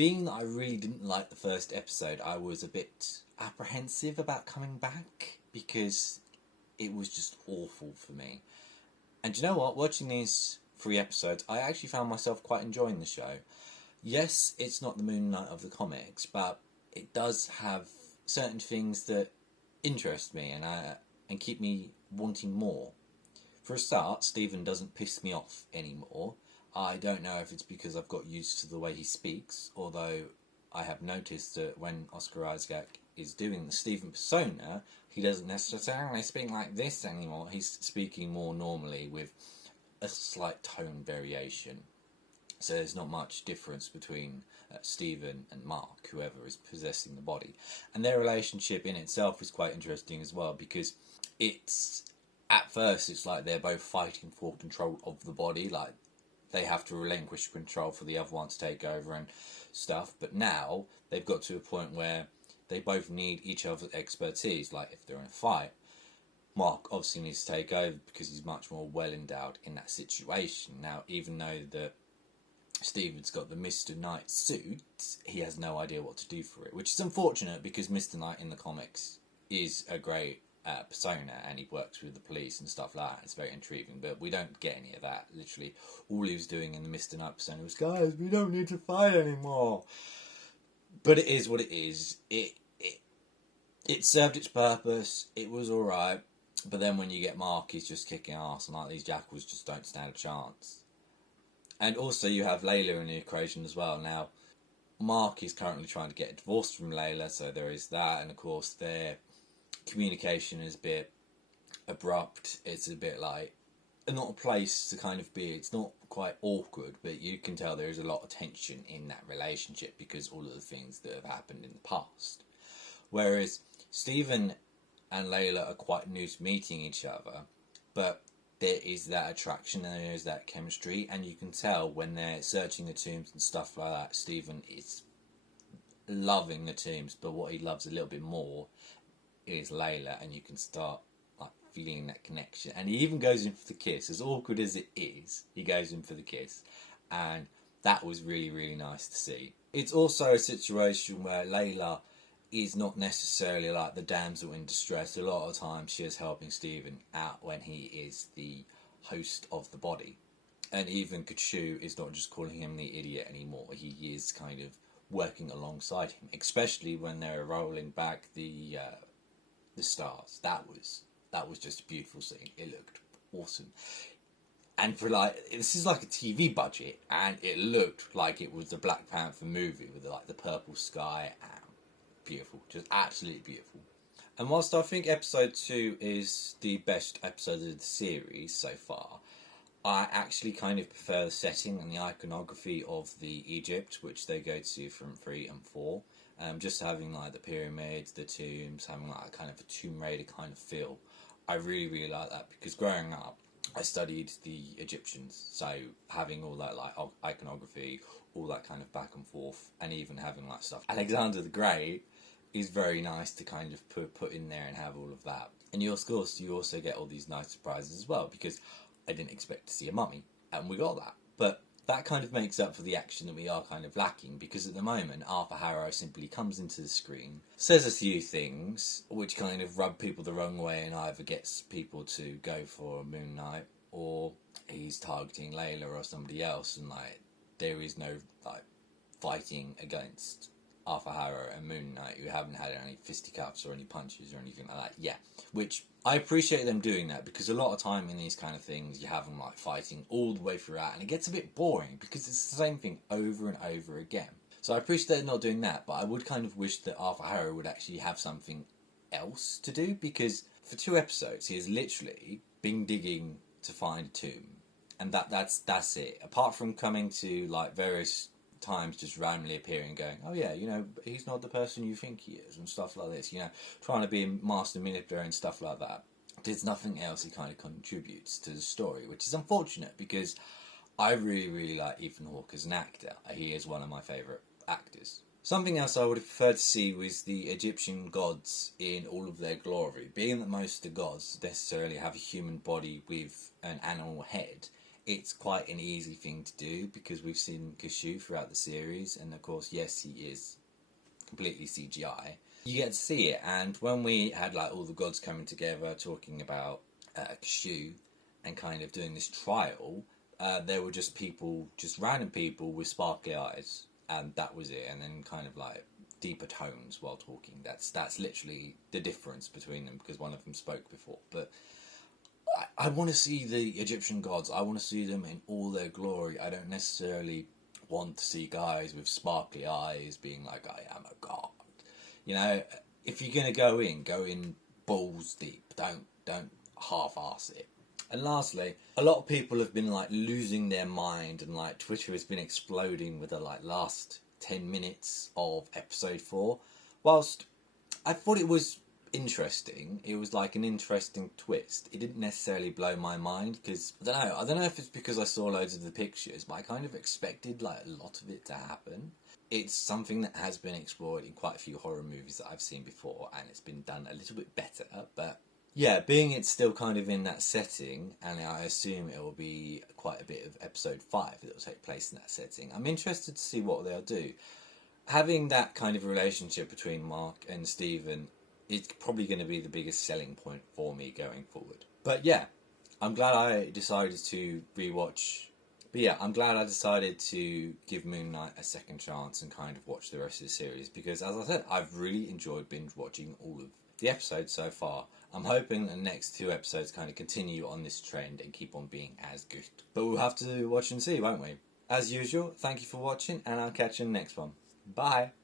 being that I really didn't like the first episode, I was a bit apprehensive about coming back because it was just awful for me. And you know what? Watching these 3 episodes, I actually found myself quite enjoying the show. Yes, it's not the Moon Knight of the comics, but it does have certain things that interest me and keep me wanting more. For a start, Stephen doesn't piss me off anymore. I don't know if it's because I've got used to the way he speaks, although I have noticed that when Oscar Isaac is doing the Stephen persona, he doesn't necessarily speak like this anymore. He's speaking more normally with a slight tone variation. So there's not much difference between Stephen and Mark, whoever is possessing the body. And their relationship in itself is quite interesting as well, because at first it's like they're both fighting for control of the body, like they have to relinquish control for the other one to take over and stuff. But now they've got to a point where they both need each other's expertise, like if they're in a fight. Mark obviously needs to take over because he's much more well endowed in that situation. Now, even though that Stephen's got the Mr. Knight suit, he has no idea what to do for it, which is unfortunate because Mr. Knight in the comics is a great persona and he works with the police and stuff like that. It's very intriguing, but we don't get any of that. Literally, all he was doing in the Mr. Knight persona was, guys, we don't need to fight anymore. But it is what it is. It served its purpose. It was alright. But then when you get Mark, he's just kicking ass, and like these jackals just don't stand a chance. And also you have Layla in the equation as well. Now, Mark is currently trying to get a divorce from Layla, so there is that. And of course, their communication is a bit abrupt. It's a bit like, not a place to kind of be. It's not quite awkward, but you can tell there is a lot of tension in that relationship because all of the things that have happened in the past. Whereas Stephen and Layla are quite new to meeting each other, but there is that attraction and there is that chemistry, and you can tell when they're searching the tombs and stuff like that, Stephen is loving the tombs, but what he loves a little bit more is Layla, and you can start like feeling that connection. And he even goes in for the kiss. As awkward as it is, he goes in for the kiss, and that was really, really nice to see. It's also a situation where Layla is not necessarily like the damsel in distress. A lot of times she is helping Stephen out when he is the host of the body. And even Kachu is not just calling him the idiot anymore. He is kind of working alongside him, especially when they're rolling back the stars. That was just a beautiful scene. It looked awesome. And for this is like a TV budget, and it looked like it was the Black Panther movie with like the purple sky and beautiful, just absolutely beautiful. And whilst I think episode 2 is the best episode of the series so far, I actually kind of prefer the setting and the iconography of the Egypt, which they go to from 3 and 4. Just having like the pyramids, the tombs, having like a kind of a Tomb Raider kind of feel. I really, really like that because growing up, I studied the Egyptians, so having all that like iconography, all that kind of back and forth, and even having like stuff. Alexander the Great is very nice to kind of put in there and have all of that. And you, of course, you also get all these nice surprises as well, because I didn't expect to see a mummy, and we got that. But that kind of makes up for the action that we are kind of lacking, because at the moment, Arthur Harrow simply comes into the screen, says a few things, which kind of rub people the wrong way and either gets people to go for a Moon Knight, or he's targeting Layla or somebody else, and like there is no like fighting against Arthur Harrow and Moon Knight, who haven't had any fisticuffs or any punches or anything like that yet. Which I appreciate them doing that, because a lot of time in these kind of things you have them like fighting all the way throughout, and it gets a bit boring because it's the same thing over and over again. So I appreciate they're not doing that, but I would kind of wish that Arthur Harrow would actually have something else to do, because for 2 episodes he has literally been digging to find a tomb, and that's it. Apart from coming to like various times just randomly appearing and going, oh yeah, you know, he's not the person you think he is, and stuff like this, you know, trying to be a master manipulator and stuff like that. There's nothing else he kind of contributes to the story, which is unfortunate, because I really, really like Ethan Hawke as an actor. He is one of my favourite actors. Something else I would have preferred to see was the Egyptian gods in all of their glory. Being that most of the gods necessarily have a human body with an animal head, it's quite an easy thing to do because we've seen Kashu throughout the series, and of course, yes, he is completely CGI. You get to see it, and when we had like all the gods coming together talking about Kashu and kind of doing this trial, there were just people, just random people with sparkly eyes, and that was it. And then kind of like deeper tones while talking. That's literally the difference between them, because one of them spoke before. But I want to see the Egyptian gods. I want to see them in all their glory. I don't necessarily want to see guys with sparkly eyes being like, I am a god. You know, if you're going to go in balls deep. Don't half-ass it. And lastly, a lot of people have been like losing their mind, and like Twitter has been exploding with the like last 10 minutes of episode 4. Whilst I thought it was interesting, it was like an interesting twist. It didn't necessarily blow my mind, because I don't know if it's because I saw loads of the pictures, but I kind of expected like a lot of it to happen. It's something that has been explored in quite a few horror movies that I've seen before, and it's been done a little bit better. But yeah, being it's still kind of in that setting, and I assume it will be quite a bit of episode 5 that will take place in that setting, I'm interested to see what they'll do. Having that kind of relationship between Mark and Stephen is probably going to be the biggest selling point for me going forward. But yeah, I'm glad I decided to rewatch. But yeah, I'm glad I decided to give Moon Knight a second chance and kind of watch the rest of the series, because as I said, I've really enjoyed binge watching all of the episodes so far. I'm hoping the next 2 episodes kind of continue on this trend and keep on being as good. But we'll have to watch and see, won't we? As usual, thank you for watching, and I'll catch you in the next one. Bye!